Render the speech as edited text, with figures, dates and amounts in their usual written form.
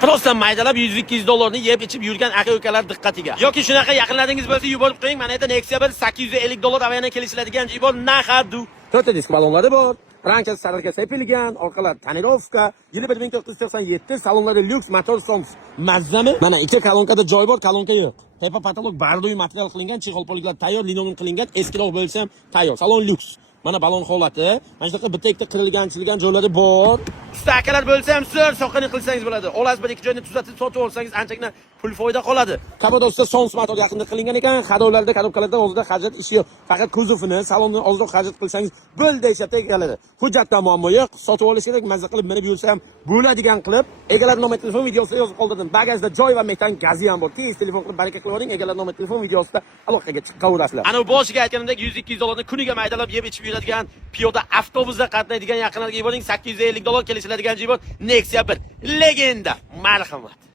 Prosta maydalab 100-200 dollarni yeb ichib yurgan aka-ukalar diqqatiga. Yoki shunaqa yaqinlaringiz bo'lsa yuborib qo'ying. Mana endi Nexia 1 850 dollar avayana kelishiladigan jibo nahadu. To'rtta disk ballonlari bor. Ranka saralga sepilgan, orqalar tonirovka, yili 1497, salonlari lyuks, motor soms mazzami. Mana ikkita kolonkada joy bor, kolonka yo'q. Tepa patolog bardoy material qilingan, chexolpoliklar tayyor, linoleum qilingan, eskiroq bo'lsa ham tayyor. Salon lyuks. Mana balon holati, mana shunaqa bitta ikkita qirilgan joylari bor. Usta akalar bo'lsa ham sir soqini qilsangiz bo'ladi. Olasiz bir ikki joyni tuzatib sotib olsangiz anchagina pul foyda qoladi. Kabadosda sons motor yaqinda qilingan ekan, xadolarda, korobkalarda o'zida xarajat ishi yo'q. Faqat kuzovini, salonni ozroq xarajat qilsangiz bo'ldi hisobda egaladi. Hujjatda muammo yo'q, sotib olish kerak, mazza qilib minib yursa ham bo'ladigan qilib. Egalar nomer telefon videosida yozib qoldirdim. Bagajda joy va metan gazi ham bor. Tez telefon qilib baraka qilavering, egalar nomer telefon videosida aloqaga chiqaverasizlar. Ana boshiga aytganimdek 100-200 dollarni kuniga maydalab yeb ichib yuradigan piyoda avtobusda qatnaydigan yaqinlarga yuboring, 850 dollar kelishiladigan jibo Nexia 1 legenda. Marhamat.